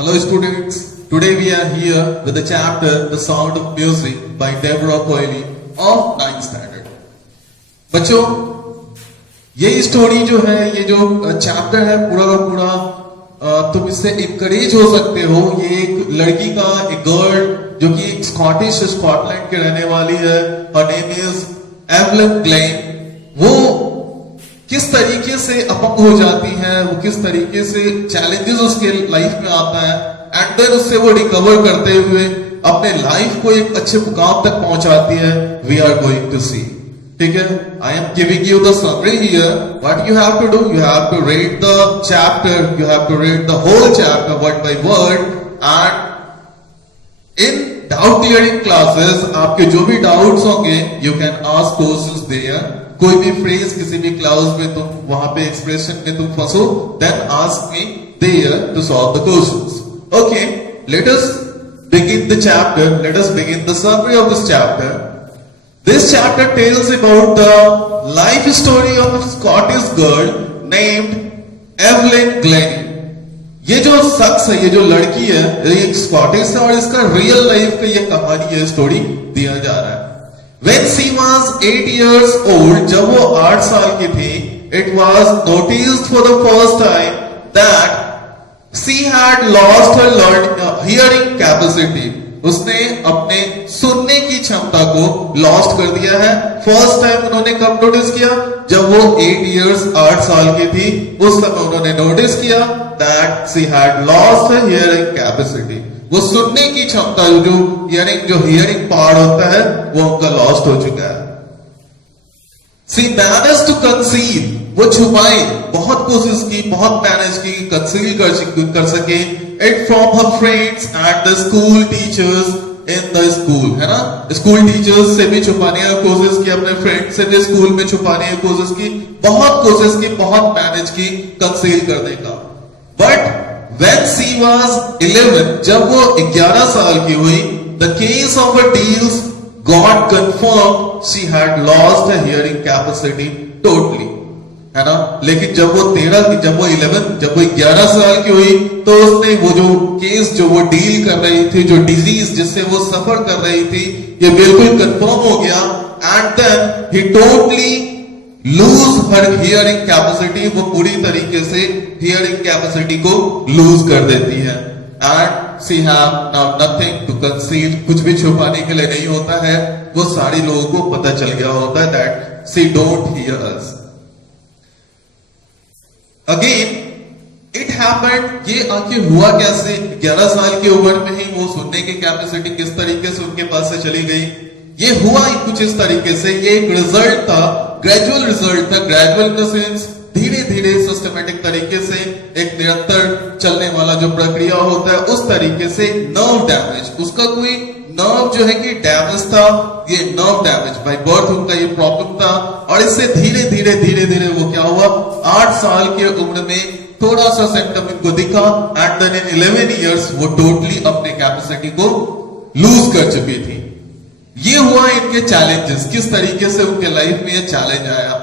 Hello students, today we are here with the chapter The Sound of Music by Deborah Coyley of 9th standard. बच्चों, ये story जो है, ये जो chapter है पूरा का पूरा तुम इससे इनकरेज हो सकते हो। ये एक लड़की का, एक गर्ल जो कि एक स्कॉटलैंड के रहने वाली है, her name is Evelyn Glenn. वो किस तरीके से अपंग हो जाती है, वो किस तरीके से चैलेंजेस उसके लाइफ में आता है एंड देन उससे वो रिकवर करते हुए अपने लाइफ को एक अच्छे मुकाम तक पहुंचाती है। We are going to see, ठीक है। I am giving you the summary here. What you have to do, you have to read the chapter, you have to read the whole chapter word by word and in doubt clearing classes आपके जो भी doubts होंगे you can ask questions there. कोई भी phrase किसी भी clause में तुम वहां पे एक्सप्रेशन में तुम फंसो, then ask me there to solve the questions. Okay, let us begin the chapter. Let us begin the summary of this chapter. This chapter tells about the life story of a Scottish girl named Evelyn Glennie. ये जो शख्स है, ये जो लड़की है, ये एक स्कॉटिश है और इसका रियल लाइफ का ये कहानी है, स्टोरी दिया जा रहा है। When she was 8 years old, जब वो 8 साल की थी, it was noticed for the first time that she had lost her hearing capacity. उसने अपने सुनने की क्षमता को लॉस्ट कर दिया है। फर्स्ट टाइम उन्होंने कब नोटिस किया? जब वो 8 years 8 साल की थी, उस समय उन्होंने नोटिस किया that she had lost her hearing capacity. वो सुनने की क्षमता, जो हियरिंग पार्ट होता है, वो उनका लॉस्ट हो चुका है। She managed to conceal, वो छुपाई, बहुत कोशिश की, बहुत मैनेज की, कंसील कर सके it from her friends and the school teachers in the school, है ना। स्कूल टीचर्स से भी छुपाने की कोशिश की, अपने फ्रेंड से भी स्कूल में छुपाने की कोशिश की, बहुत कोशिश की, बहुत मैनेज की कंसील करने का। बट when she was 11, जब वो 11 साल की हुई, the case of her deals got confirmed she had lost her hearing capacity totally, है ना। लेकिन जब वो 11 साल की हुई, तो उसने वो जो केस जो वो डील कर रही थी, जो डिजीज जिससे वो सफर कर रही थी, ये बिल्कुल कंफर्म हो गया and then he totally lose her hearing capacity. वो पूरी तरीके से हियरिंग कैपेसिटी को लूज कर देती है and she have now nothing to conceal, कुछ भी छुपाने के लिए नहीं होता है। वो सारे लोगों को पता चल गया होता है that she don't hear us. Again it happened, ये आखिर हुआ कैसे? 11 साल की उम्र में ही वो सुनने की कैपेसिटी किस तरीके से उनके पास से चली गई? ये हुआ ही कुछ इस तरीके से। ये एक रिजल्ट था, ग्रेजुअल रिजल्ट था। ग्रेजुअल इन द सेंस धीरे धीरे सिस्टमेटिक तरीके से, एक निरंतर चलने वाला जो प्रक्रिया होता है, उस तरीके से नर्व डैमेज, उसका कोई नर्व जो है कि डैमेज था, ये नर्व डैमेज बाय बर्थ उनका ये प्रॉब्लम था। और इससे धीरे धीरे वो क्या हुआ, 8 साल की उम्र में थोड़ा सा सिम्टम इनको दिखा एंड देन इन 11 years वो टोटली अपने कैपेसिटी को लूज कर चुकी थी। ये हुआ इनके चैलेंजेस, किस तरीके से उनके लाइफ में ये चैलेंज आया,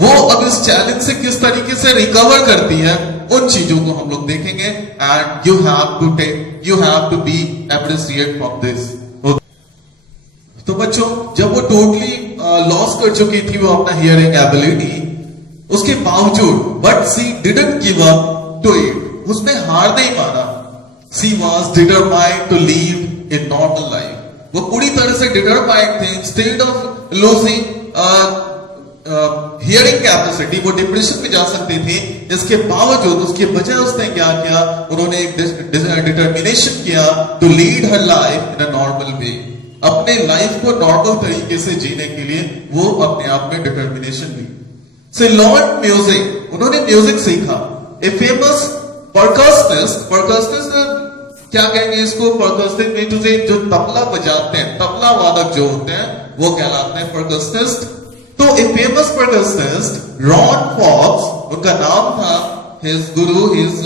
वो अब इस चैलेंज से किस तरीके से रिकवर करती है, उन चीजों को हम लोग देखेंगे and you have to be appreciate from this. तो बच्चों, जब वो टोटली लॉस कर चुकी थी वो अपना हियरिंग एबिलिटी, उसके बावजूद but she didn't give up to it, उसने हार नहीं माना। She was determined to live a normal life. वो पूरी तरह से डिटरमाइंड थे। Instead of losing hearing capacity, वो डिप्रेशन में जा सकती थी। इसके बावजूद उसके बजाय उसने क्या किया, उन्होंने एक डिटर्मिनेशन किया to lead her life in a normal way. अपने लाइफ को नॉर्मल तरीके से जीने के लिए वो अपने आप में डिटर्मिनेशन ली। से लर्न म्यूजिक, उन्होंने म्यूजिक सीखा। ए फेमस परकस्निस्ट क्या कहेंगे इसको, परकस्निस्ट मीन टू से जो तबला बजाते हैं, तबला वादक जो होते हैं, वो कहलाते हैं परकस्निस्ट। तो ए फेमस परकस्निस्ट रॉन फॉक्स उनका नाम था। हिज गुरु, हिज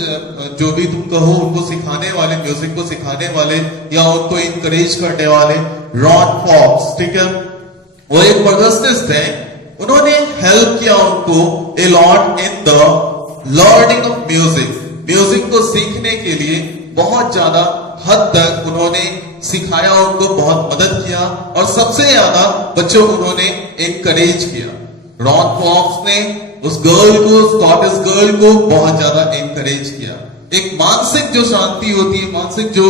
जो भी तुम कहो, उनको सिखाने वाले, म्यूजिक को सिखाने वाले या उनको इंकरेज करने वाले, रॉन फॉक्स, ठीक है। वो एक परकस्निस्ट थे। उन्होंने हेल्प किया उनको a lot in the learning of music, music को सीखने के लिए बहुत ज्यादा हद तक उन्होंने सिखाया, उनको बहुत मदद किया और सबसे ज्यादा बच्चों उन्होंने एनकरेज किया। रॉन फॉक्स ने उस गर्ल को, स्कॉटिश गर्ल को बहुत ज्यादा एनकरेज किया। एक मानसिक जो शांति होती है, मानसिक जो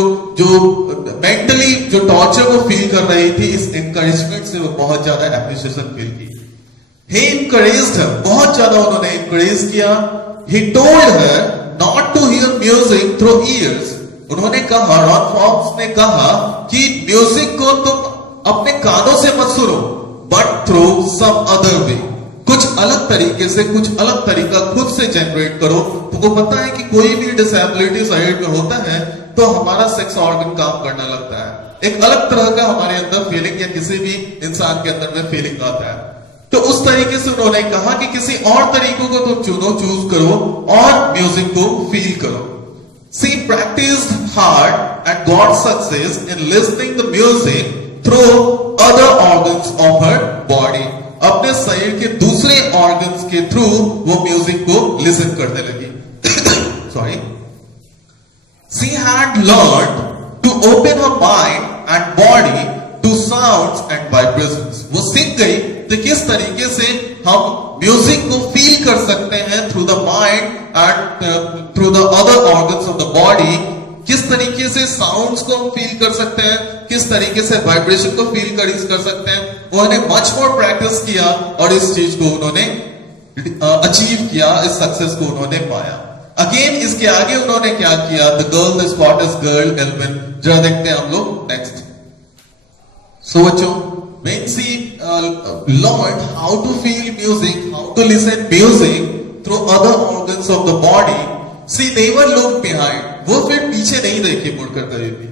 मेंटली जो टॉर्चर वो फील कर रही थी, इस एनकरेजमेंट से वो बहुत ज्यादा एप्रिसिएशन फील की। He encouraged her, बहुत ज्यादा उन्होंने encourage किया। He told her not to hear music through ears. उन्होंने कहा, रॉन फॉक्स ने कहा कि म्यूजिक को तुम अपने कानों से मत सुनो, but through some other way. कुछ अलग तरीके से, कुछ अलग तरीका खुद से जनरेट करो। तुमको पता है कि कोई भी डिसेबिलिटी साइड में होता है तो हमारा सेक्स ऑर्गन काम करने लगता है। एक अलग तरह का हमारे अंदर फीलिंग या किसी भी इंसान के अंदर में फीलिंग आता है। तो उस तरीके से उन्होंने कहा कि किसी और तरीकों को तुम चूज करो और म्यूजिक को फील करो। She practiced hard and got success in listening the music through other organs of her body. अपने शरीर के दूसरे ऑर्गन्स के थ्रू वो म्यूजिक को लिसन करने लगी। Sorry. She had learned to open her mind and body to sounds and vibrations. वो सीख गई तो किस तरीके से हम म्यूजिक को फील कर सकते हैं through the mind and through the other organs of the body. किस तरीके से साउंड्स को हम फील कर सकते हैं, किस तरीके से वाइब्रेशन को फील कर सकते हैं। उन्होंने मच मोर प्रैक्टिस किया और इस चीज को उन्होंने अचीव किया, इस सक्सेस को उन्होंने पाया। अगेन इसके आगे उन्होंने क्या किया, the girl, the Scottish girl Elvin, जरा देखते हैं हम लोग नेक्स्ट। सो बच्चों, when she learned how to feel music, how to listen music through other organs of the body, she never looked behind. वो फिर पीछे नहीं देखी मुड़कर कभी भी।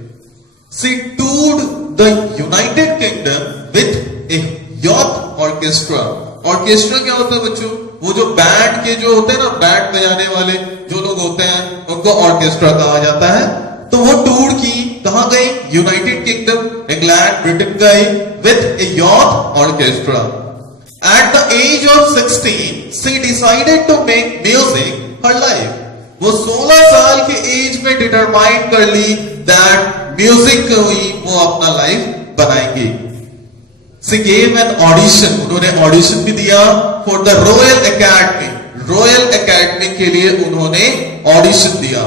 She toured the United Kingdom with a youth orchestra. Orchestra क्या होता है बच्चों? वो जो बैंड के जो होते हैं ना, बैंड बजाने वाले जो लोग होते हैं उनको ऑर्केस्ट्रा कहा जाता है। तो वो टूर की, कहां गई? यूनाइटेड किंगडम, इंग्लैंड, ब्रिटेन गई with a youth orchestra. At the age of 16 she decided to make music her life. वो 16 साल के एज में डिटरमाइन कर ली दैट म्यूजिक को ही वो अपना लाइफ बनाएंगी। She gave an audition. उन्होंने ऑडिशन भी दिया for the royal academy. Royal academy के लिए उन्होंने ऑडिशन दिया,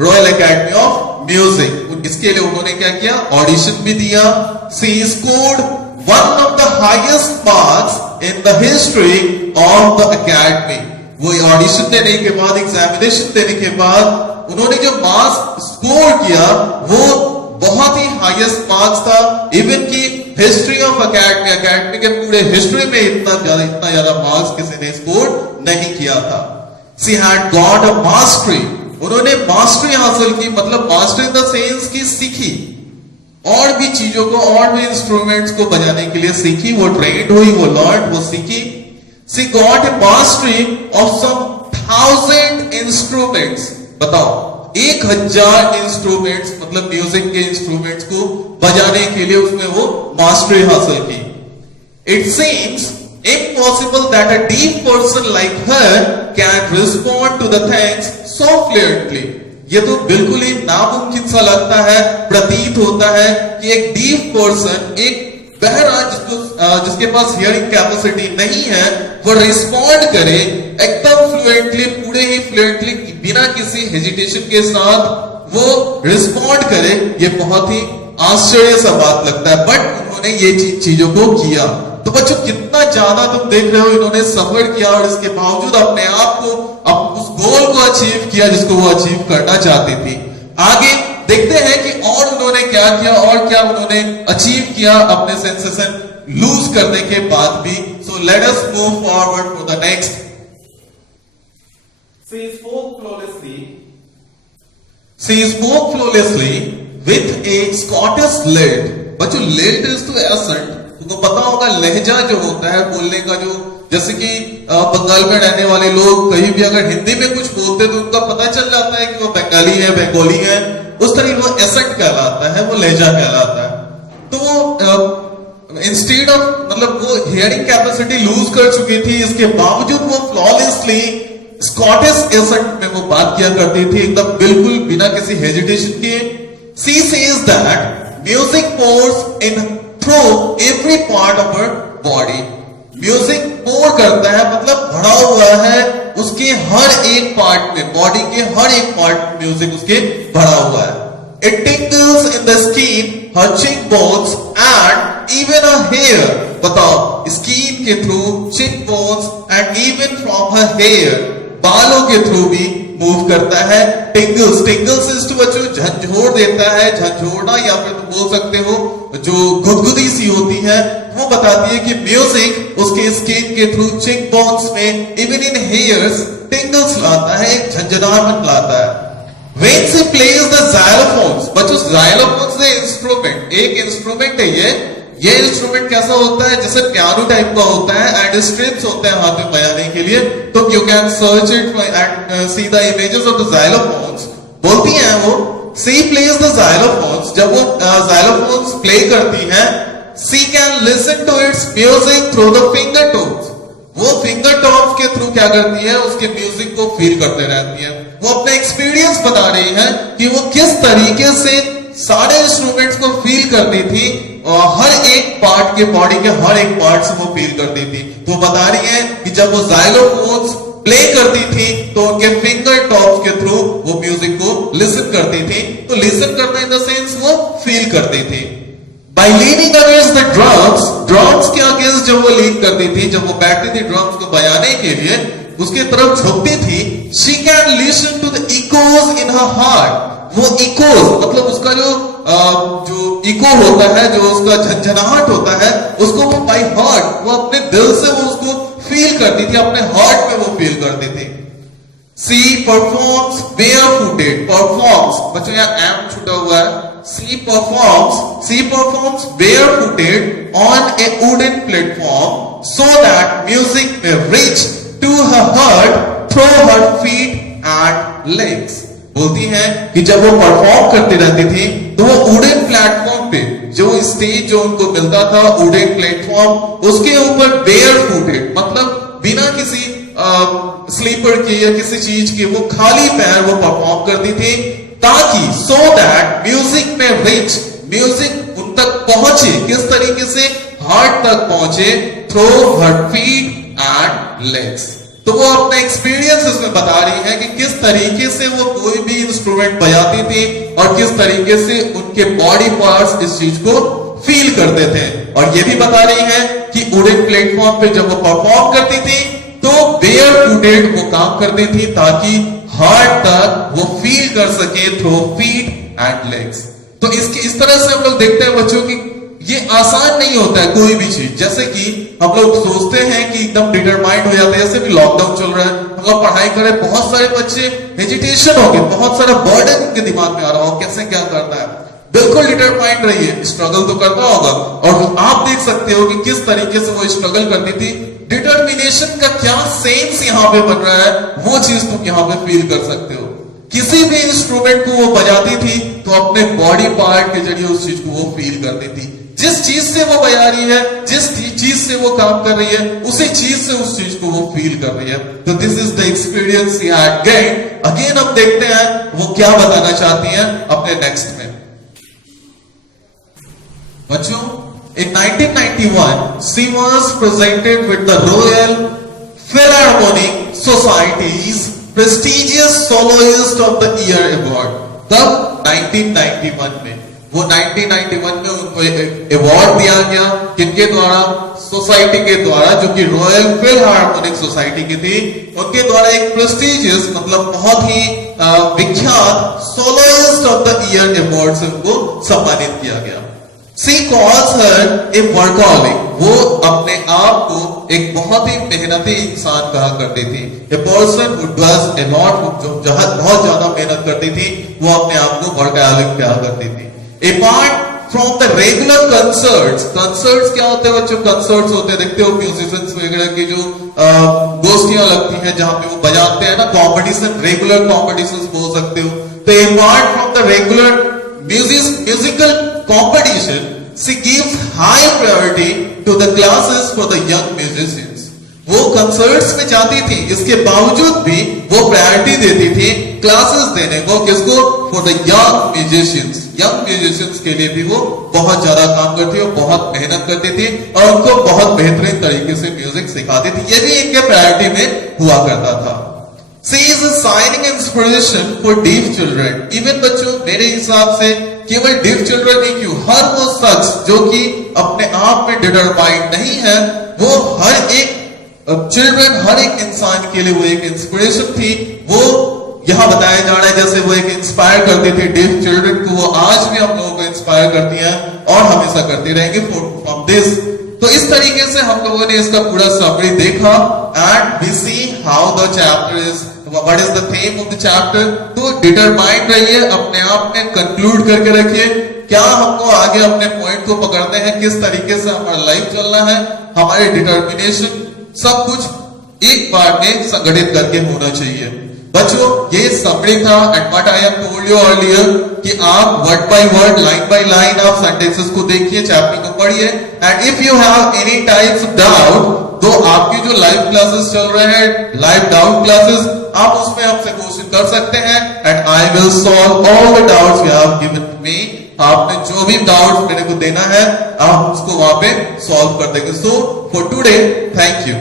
रॉयल एकेडमी ऑफ म्यूजिक। इसके लिए उन्होंने क्या किया? ऑडिशन भी दिया। She scored one of the highest marks in the history of the academy. वो ऑडिशन देने के बाद, एग्जामिनेशन देने के बाद उन्होंने जो मार्क्स स्कोर किया वो बहुत ही हाईएस्ट मार्क्स था। इवन की हिस्ट्री ऑफ एकेडमी, एकेडमी के पूरे हिस्ट्री में इतना ज्यादा मार्क्स किसी ने स्कोर नहीं किया था। She had got a mastery. उन्होंने मास्टरी हासिल की, मतलब मास्टर इन द सेंस की सीखी, और भी चीजों को, और भी इंस्ट्रूमेंट्स को बजाने के लिए सीखी। वो ट्रेंड हुई, वो लर्न, वो सीखी। She got a mastery of some 1000 instruments. बताओ, 1000 इंस्ट्रूमेंट्स, मतलब म्यूजिक के इंस्ट्रूमेंट्स को बजाने के लिए उसमें वो मास्टरी हासिल की। It seems impossible that a deaf person like her can respond to the things so fluently. ये तो बिल्कुल ही नामुमकिन सा लगता है, प्रतीत होता है कि एक डीफ पर्सन, एक बहरा जिसके पास हियरिंग कैपेसिटी नहीं है, वो रिस्पॉन्ड करे एकदम फ्लुएंटली, पूरे ही फ्लुएंटली, बिना किसी हेजिटेशन के साथ वो रिस्पॉन्ड करे। ये बहुत ही आश्चर्य सा बात लगता है, बट उन्होंने ये चीजों को किया। तो बच्चों, कितना ज्यादा तुम देख रहे हो इन्होंने सफर किया और इसके बावजूद अपने आप को, उस गोल को अचीव किया जिसको वो अचीव करना चाहती थी। आगे देखते हैं कि और उन्होंने क्या किया और क्या उन्होंने अचीव किया अपने सेंसेशन लूज करने के बाद भी। So let us move forward for the next. She spoke flawlessly with a Scottish lilt. बच्चों, lilt is to accent. तुमको पता होगा लहजा जो होता है बोलने का, जो जैसे कि बंगाल में रहने वाले लोग कहीं भी अगर हिंदी में कुछ बोलते तो उनका पता चल जाता है कि वो बंगाली है, बंगाली है। उस तरह वो एसेंट कहलाता है, वो लहजा कहलाता है। तो वो इंस्टेड ऑफ, मतलब वो हियरिंग कैपेसिटी लूज कर चुकी थी, इसके बावजूद वो फ्लॉलेसली स्कॉटिश एसेंट में में वो बात किया करती थी एकदम बिल्कुल बिना किसी हेजिटेशन के. She says that music pours in through every part of her body. Music pour करता है मतलब भरा हुआ है उसके हर एक पार्ट में, बॉडी के हर एक पार्ट म्यूजिक उसके भरा हुआ है. It tingles in the skin, her cheekbones and even her hair. बताओ, स्किन के through, cheekbones and even from her hair, बालों के थ्रू भी मूव करता है. टिंगल्स, टिंगल्स इस टू बच्चों झंझोड़ देता है, झंझोड़ना या फिर तुम बोल सकते हो जो गुदगुदी सी होती है, वो बताती है कि म्यूजिक उसके स्किन के थ्रू, चिक बोन्स में, इवन इन हेयर्स टिंगल्स लाता है, एक झंझनाहट लाता है. When she plays the xylophones, बच्चों xylophones है इंस्ट्रूमेंट, एक इंस्ट्रूमेंट है ये इंस्ट्रूमेंट कैसा होता है जैसे पियानो टाइप का होता है एंड स्ट्रिंग्स होते हैं हाथ में बजाने के लिए. तो you can search it and see the images of the xylophones. बोलती हैं वो, she plays the xylophones, जब वो xylophones प्ले करती हैं, she can listen to its music through the finger tones. वो फिंगर टॉप्स के थ्रू क्या करती है, उसके म्यूजिक को फील करते रहती है. वो अपना एक्सपीरियंस बता रही है कि वो किस तरीके से सारे इंस्ट्रूमेंट्स को फील करती थी और हर एक पार्ट के, बॉडी के हर एक पार्ट से वो फील करती थी. तो बता रही है कि जब वो xylophones प्ले करती थी तो उनके फिंगर टॉप्स के थ्रू वो म्यूजिक को लिसन करती थी. तो लिसन करना इन द सेंस वो फील करती थी. By leaning against the drums, drums के अगेंस्ट जब वो लीन करती थी, जब वो बैठती थी ड्रम्स को बजाने के लिए, उसके तरफ झुकती थी, she can listen to the echoes in her heart. वो echoes मतलब उसका जो इको होता है, जो उसका झंझनाहट होता है, उसको वो by heart, वो अपने दिल से वो उसको फील करती थी, अपने हार्ट में वो फील करती थी. She performs barefooted, performs बच्चों यहाँ एम छुटा हुआ है. She performs barefooted on a wooden platform so that music may reach to her heart through her feet and legs. बोलती है कि जब वो परफॉर्म करती रहती थी तो वो वुडन प्लेटफॉर्म पे, जो स्टेज जो उनको मिलता था वुडन प्लेटफॉर्म, उसके ऊपर barefooted मतलब बिना किसी स्लीपर के या किसी चीज के, वो खाली पैर वो परफॉर्म करती थी ताकि so that म्यूजिक में रिच, म्यूजिक उन तक पहुंचे, किस तरीके से, हार्ट तक पहुंचे, through her feet and legs. तो वो अपना एक्सपीरियंस इसमें बता रही है कि किस तरीके से वो कोई भी इंस्ट्रूमेंट बजाती थी और किस तरीके से उनके बॉडी पार्ट्स इस चीज को फील करते थे. और ये भी बता रही है कि वुडन प्लेटफॉर्म पे जब वो परफॉर्म करती थी तो बेयरफूटेड वो काम करती थी ताकि हार्ट तक वो फील कर सके थ्रू फीट एंड लेग्स. तो इसके इस तरह से हम लोग देखते हैं बच्चों की ये आसान नहीं होता है कोई भी चीज. जैसे कि हम लोग सोचते हैं कि एकदम डिटरमाइंड हो जाते हैं, जैसे भी लॉकडाउन चल रहा है, हम लोग पढ़ाई करें, बहुत सारे बच्चे हेजिटेशन हो गए, बहुत सारा बर्डन उनके दिमाग में आ रहा हो, कैसे क्या करना है. बिल्कुल डिटरमाइंड रहिए, स्ट्रगल तो करना होगा. और आप देख सकते हो कि किस तरीके से वो स्ट्रगल करती थी. डिटर्मिनेशन का क्या सेंस यहाँ पे बन रहा है, वो चीज तुम यहाँ पे फील कर सकते हो. किसी भी इंस्ट्रूमेंट को वो बजाती थी तो अपने बॉडी पार्ट के जरिए उस चीज को वो फील करती थी. जिस चीज से वो बजा रही है, जिस चीज से वो काम कर रही है, उसी चीज से उस चीज को वो फील कर रही है. तो this is the experience he had gain. Again हम देखते हैं वो क्या बताना चाहती हैं अपने नेक्स्ट में. बच्चों, in 1991, she was presented with the Royal Philharmonic Society's prestigious Soloist of the Year Award. तब 1991 में, वो 1991 में उनको अवार्ड दिया गया, किनके द्वारा, सोसाइटी के द्वारा, जो कि रॉयल फिलहार्मोनिक सोसाइटी की थी, उनके द्वारा एक प्रेस्टिजियस मतलब बहुत ही विख्यात soloist of the year award से उनको सम्मानित किया गया. She calls her a workaholic. वो अपने आप को एक बहुत ही मेहनती इंसान कहा करती थी. A person who does a lot, जो बहुत ज्यादा मेहनत करती थी, वो अपने आप को workaholic कहा करती थी. Apart from the regular concerts, concerts क्या होते हैं बच्चों? concerts होते हैं, देखते हो म्यूजिशियंस वगैरह की जो गोष्ठियां लगती हैं जहां पे वो बजाते हैं ना, कॉम्पिटिशन, रेगुलर कॉम्पिटिशन बोल सकते हो. तो apart from the regular musical competition, she gives high priority to the classes for the young musicians. वो कंसर्ट्स में जाती थी, इसके बावजूद भी वो प्रायोरिटी देती थी क्लासेस देने को, किसको? For the young musicians. Young musicians के लिए भी वो बहुत ज्यादा काम करती थी और बहुत मेहनत करती थी और उनको बहुत बेहतरीन तरीके से म्यूजिक सिखाती थी। ये भी इनके प्रायोरिटी में हुआ करता था। She is a shining inspiration for deaf children. Even बच्चों, मेरे हिसाब से केवल deaf children नहीं, क्यों हर वो शख्स जो कि अपने आप में डिटरमाइंड नहीं है, वो हर एक चिल्ड्रन, हर एक इंसान के लिए वो एक इंस्पिरेशन थी। वो यहां बताया जा रहा है जैसे वो एक इंस्पायर करती थी डेफ चिल्ड्रन को, वो आज भी हम लोगों को इंस्पायर करती हैं और हमेशा करती रहेंगी फ्रॉम दिस। तो इस तरीके से हम लोगों ने इसका पूरा समरी देखा and we see how the chapter is, what is the theme of the chapter. तो डिटरमाइंड रहिए, अपने आप में कंक्लूड करके रखिए क्या हमको आगे अपने पॉइंट को पकड़ने हैं, किस तरीके से हमारा लाइफ चलना है, हमारे डिटर्मिनेशन सब कुछ एक बार में संगठित करके होना चाहिए। बच्चों, ये समरी था and what I have told you earlier कि आप word by word, line by line आप सेंटेंसेस को देखिए, चैप्टर को पढ़िए and if you have any types of doubt, तो आपकी जो लाइव क्लासेस चल रहे हैं, लाइव डाउट क्लासेस, आप उसमें आपसे क्वेश्चन कर सकते हैं and I will solve all the doubts you have given me. आपने जो भी डाउट्स मेरे को देना है, आप उसको वहां पे सॉल्व कर देंगे। So for today, thank you.